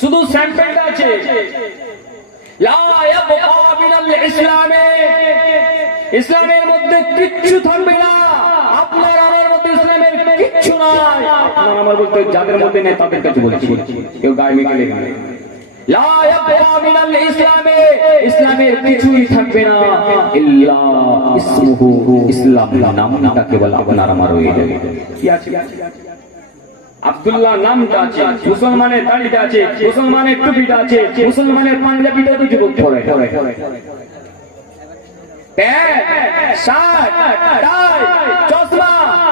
শুধু স্যাম্পেলটা আছে। ইসলামের মধ্যে কিচ্ছু থাকবে না। আপনার আমার মধ্যে ইসলামের কিচ্ছু নাই। আপনার আমার বলতে যাদের মধ্যে নেই তাদের কাছে বলছি। কেউ গায়ে মিনাল ইসলামের কিছুই থাকবে না। ইসলাম কেবল আপনার আমার হয়ে যাবে। আব্দুল্লাহ নামটা আছে মুসলমানের দাড়িটা আছে মুসলমানের টুপিটা আছে মুসলমানের পাঞ্জাবিটা তো যুবক পরে। প্যান্ট, চশমা,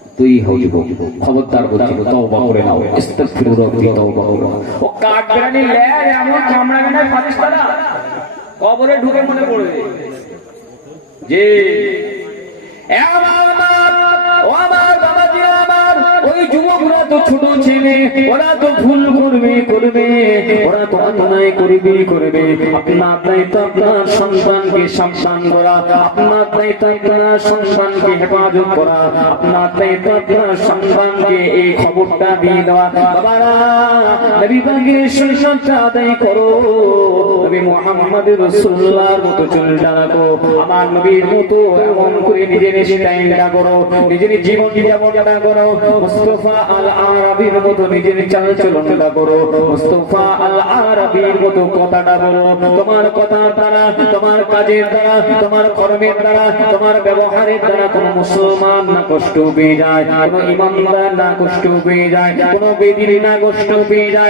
পাবে। তুই হইব খবরদার বলছি তওবা করে নাও ইস্তাগফিরু রাব্বি তওবা করো ও কাঠবিড়ালি ল্যাজ এমন কামড়াবে না। ফারিস্তারা কবরে ঢুকে মনে পড়বে। যে ওই যুবকরা তো ছোট ছেলে, ওরা তো ভুল করবে করবে। ওরা তো অন্যায় করবে। করবে আপনার দায়িত্ব আপনার সন্তানকে সাবধান করা আপনার দায়িত্ব আপনার সন্তানকে হেফাজত করা আপনার দায়িত্ব আপনার সন্তানকে এই খবরটা দিয়ে দেওয়া। বাবারা তোমার কথার দ্বারা, তোমার কাজের দ্বারা, তোমার কর্মের দ্বারা, তোমার ব্যবহারের দ্বারা কোন মুসলমান না কষ্ট পেয়ে যায়, কোন ইমানদার না কষ্ট পেয়ে যায়, কোন বেদিনী না কষ্ট পেয়ে যায়।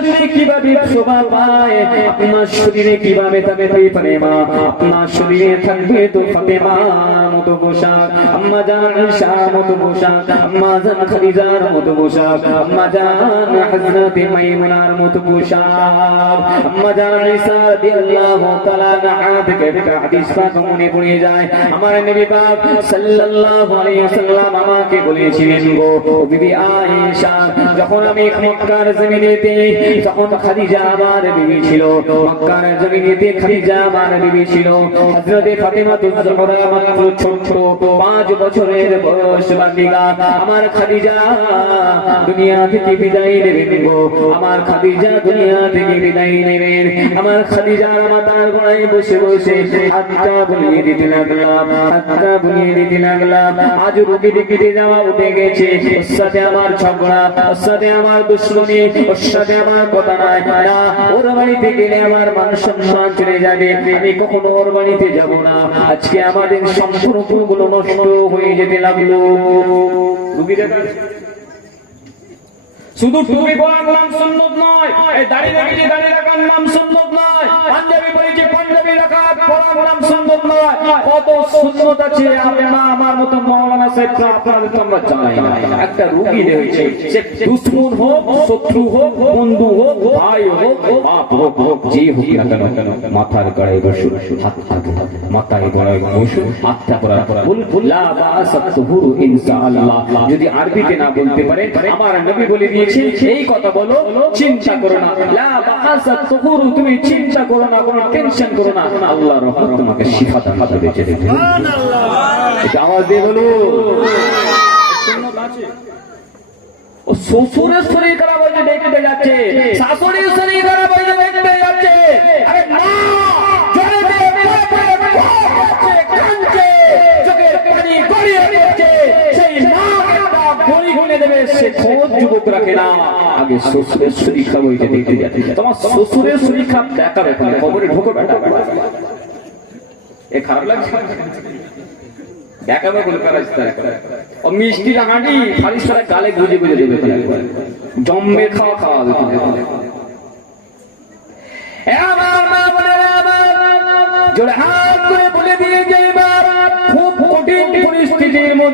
শরীরে কীভাবে শোভা পায়? আপনার শরীরে কীভাবে থাকতে পারে মা? আপনার শরীরে থাকবে তো ফাতেমা মতো পোশাক, আম্মা জান ঈশা মতো পোশাক, আম্মা জান খাদিজার মতো পোশাক, আম্মা জান হযরত মাইমুনার মতো পোশাক, আম্মা জান ঈসা রাদিয়াল্লাহু তাআলা আনহা থেকে একটা হাদিস পাক মনে পড়ে যায়। আমার নবী পাক সাল্লাল্লাহু আলাইহি ওয়াসাল্লাম আমাকে বলেছিলেন গো বিবি আয়েশা, যখন আমি মক্কার জমিনেতে তখন খাদিজা আমার বিবি ছিল। মক্কার জমিনেতে খাদিজা আমার বিবি ছিল। হযরতে ফাতেমা তুজহরা মাত্র ছোট পাঁচ বছরের বয়স বালিকা আমার খাদিজা দুনিয়া থেকে বিদায় নেবেন গো। আমার খাদিজা দুনিয়া থেকে বিদায় নেবেন আমার খাদিজার মাতার গোড়ায় বসে বসে হাতটা বুলিয়ে দিতে লাগলাম, হাতটা বুলিয়ে দিতে লাগলাম। আজ রুগী দিকে যাওয়া উঠে গেছে। ওর সাথে আমার ঝগড়া, ওর সাথে আমার দুশ্মনী, ওর সাথে আমার কথা নাই না ওর বাড়িতে গেলে আমার মান সম্মান চলে যাবে। আমি কখনো ওর বাড়িতে যাব না। আজকে আমাদের সম্পর্কগুলো নষ্ট হয়ে যেতে লাগল। শুধু টুপি পরার নাম সুন্নত নয় দাঁড়িয়ে দাঁড়িয়ে দাঁড়িয়ে দাড়ি রাখার নাম সুন্নত নয়। পাঞ্জাবি পাঞ্জাবি নাম নয়। কত আমার মতো মাওলানা সাহেব আপনাদের আমরা জানাই না। একটা রুগী রয়েছে সে দুশ্মন হোক শত্রু হোক বন্ধু হোক ভাই হোক বাপ হোক হোক যে হোক না কেন মাথার গাড়ায় বসু হাত মাথায় গড়ায় বসু হাতটা করার পর বল লা বাসাত তুহুরু ইনশাআল্লাহ যদি আরবিতে না বলতে পারে আমার নবী বলে দিয়েছেন এই কথা বলো চিন্তা করো না। লা বাসাত তুহুরু তুমি চিন্তা করো না কোনো টেনশন করো না। আল্লাহ রহমত তোমাকে শিফা দান করবে আওয়াজ দিয়ে বলো ও শ্বশুরের শরীর খারাপ হয়েছে ডেকে যাচ্ছে শাশুড়ির শরীর খারাপ হয়েছে আগে শ্বশুরের শরীর খারাপ হয়েছে দেখতে যাচ্ছে তোমার শ্বশুরের শরীর খারাপ দেখাবে ওখানে খবরে ঢুকো এ খারাপ লাগছে? গালে গুজে খাওয়া করে বলে দিয়ে খুব কঠিন পরিস্থিতির মধ্যে